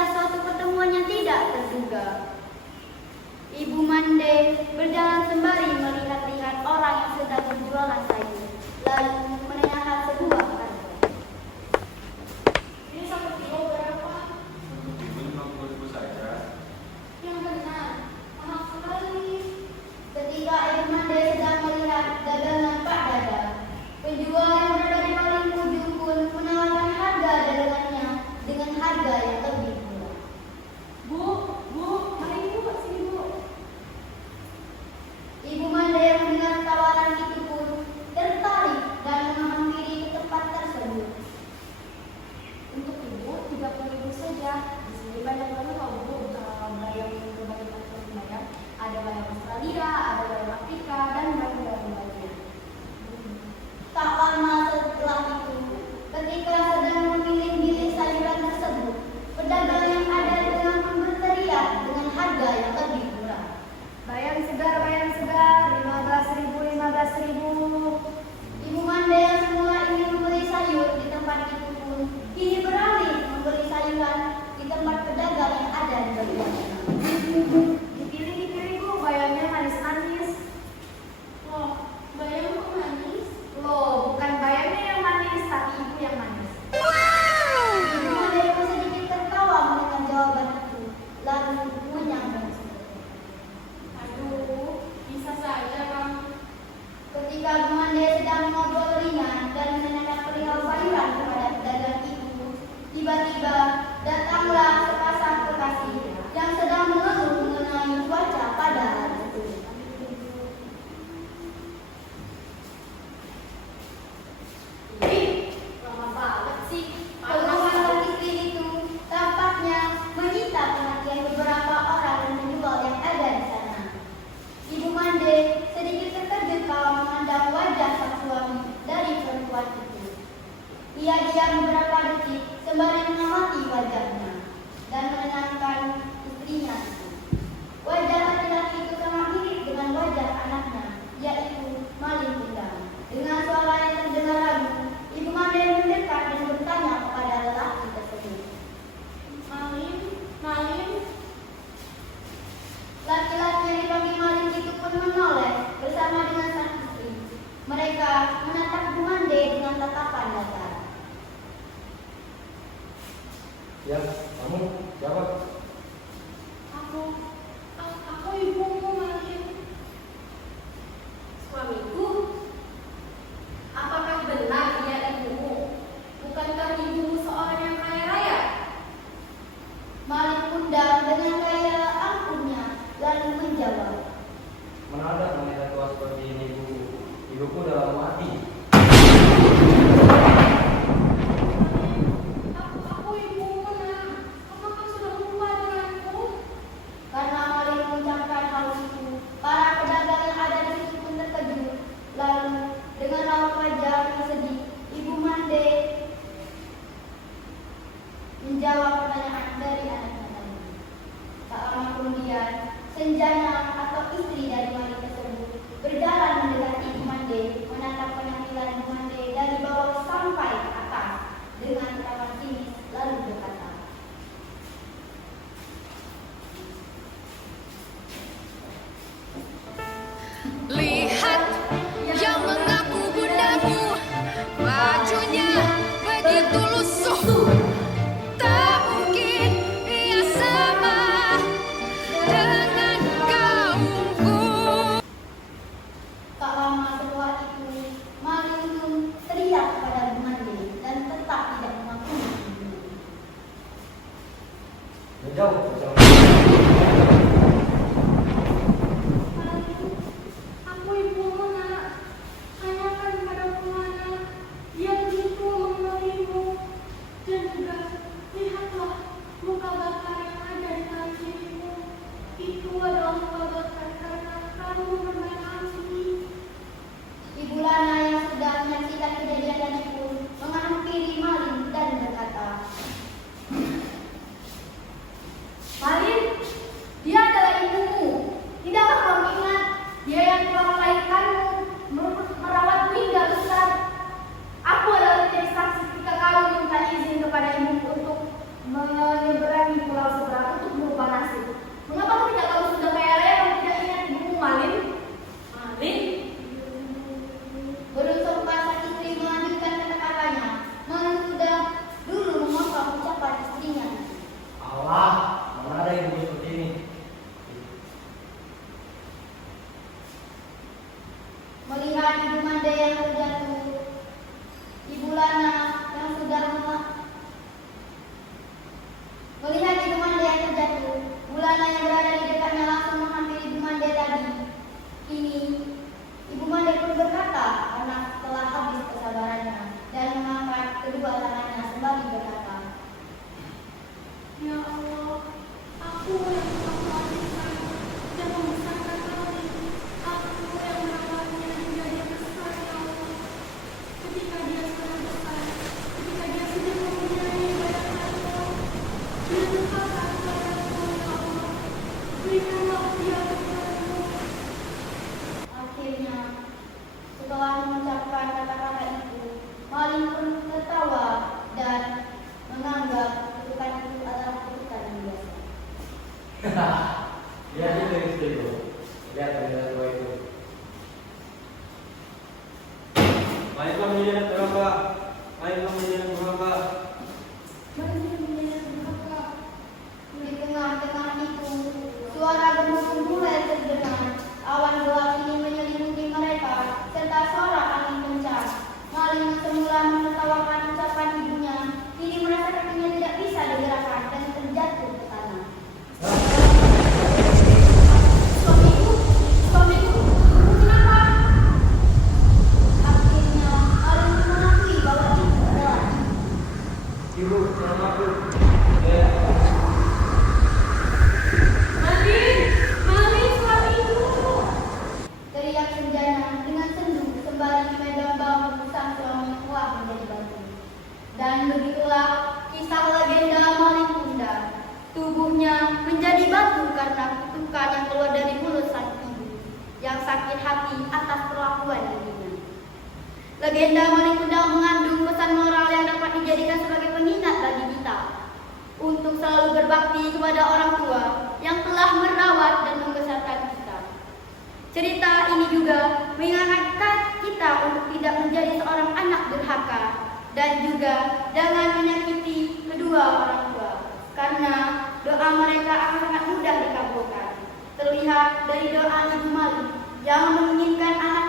adalah suatu pertemuan yang tidak terduga. Ibu Mande berjalan sembari melihat-lihat orang yang sedang berjualan sayur, lalu menanyakan sebuah harga. Ini satu kilo berapa? Ibu 50.000 saja. Yang benar, mahal sekali. Ketika Ibu Mande sedang melihat dagangan Pak Dada, penjual yang berada di paling ujung pun menawarkan harga dagangannya dengan harga yang lebih murah. Bu, mari bu, sini bu. Ibu Mande yang mendengar tawaran itu pun tertarik dan menghampiri ke tempat tersebut. Untuk ibu 30.000 saja. Di sini banyak banget loh bu, bayam yang berbagai macam bayam. Ada bayam Australia, ada bayam Afrika, dan bayam-bayam lainnya. Tak lama setelah itu, ketika sedang memilih bilik sayuran tersebut, pedagang yang ada dengan berteriak dengan harga yang lebih murah. Bayam segar, 15.000. Ibu Mande yang semula ingin membeli sayur di tempat itu pun kini beralih membeli sayuran di tempat pedagang yang ada di bagiannya. Dipilih bu, bayamnya manis-manis. Loh, bayam kok manis? Loh, bukan bayamnya yang manis, tapi ibu yang manis. Ibu Mande pun sedikit tertawa mendengar jawaban itu, lalu menyambung. Aduh, bisa saja kamu. Ketika Ibu Mande sedang ngobrol ringan dan menanyakan perihal sayuran kepada pedagang itu, tiba-tiba datanglah sepasang kekasih yang sedang mengeluh mengenai cuaca pada hari itu. Lama banget sih. Keluhan istri itu tampaknya menyita perhatian beberapa orang dan penjual yang ada di sana. Ibu Mande sedikit terkejut kalau memandang wajah sang suami dari perempuan itu. Ia diam beberapa detik sembari mengamati wajahnya dan menenangkan istrinya itu. Wajah laki-laki itu sangat mirip dengan wajah anaknya, yaitu Malin Kundang. Dengan suara yang terdengar ragu, Ibu Mande mendekat dan bertanya kepada lelaki tersebut. Malin. Laki-laki yang dipanggil Malin itu pun menoleh bersama dengan sang istri. Mereka menatap Ibu Mande dengan tatapan datar. Ya, kamu siapa? Aku ibumu, Malin. Suamiku? Apakah benar dia ibumu? Bukankah ibumu seorang yang kaya raya? Malin Kundang dengan gaya angkuhnya lalu menjawab. Mana ada wanita tua seperti ini, ibu? Ibuku udah mati. Aku ibumu, nak. Apakah sudah lupa denganku? Karena Malin mengucapkan hal itu, para pedagang yang ada di situ pun terkejut. Lalu dengan raut wajah yang sedih, Ibu Mande menjawab pertanyaan dari anaknya tadi. Tak lama kemudian, Senjana atau istri dari Malin tersebut berjalan mendekati Ibu Mande, menatap penampilan Ibu Mande dari bawah sampai ke atas dengan tatapan sinis, lalu berkata, Lihat yang mengaku bundamu, bajunya begitu lusuh. Tak mungkin ia sama dengan kau. Maling pun tertawa dan menganggap kutukan itu adalah kutukan yang biasa. Lihat itu istriku. Lihat nenek tua itu. Mainlah menjadi berapa? Mainlah menjadi berapa? Di tengah-tengah itu, suara gemuruh mulai terdengar. Awan gelap ini menyelimuti mereka, serta suara angin kencang. Maling yang semula menertawakan ucapan ibunya, kini merasa kakinya tidak bisa digerakkan dan terjatuh ke tanah. Suamiku, kenapa? Akhirnya, maling mengakui bahwa itu adalah Ibu, sama aku. teriak Senjana dengan sendu sembari memegang bahu sang suami yang telah menjadi batu. Dan begitulah kisah legenda Maling Kunda. Tubuhnya menjadi batu karena kutukan yang keluar dari mulut sang ibu yang sakit hati atas perlakuan dirinya. Legenda Maling Kunda mengandung pesan moral yang dapat dijadikan sebagai pengingat bagi kita untuk selalu berbakti kepada orang tua yang telah merawat dan membesarkan kita. Cerita ini juga mengingatkan kita untuk tidak menjadi seorang anak durhaka dan juga jangan menyakiti kedua orang tua karena doa mereka akan sangat mudah dikabulkan. Terlihat dari doa Ibu Maling yang menginginkan anak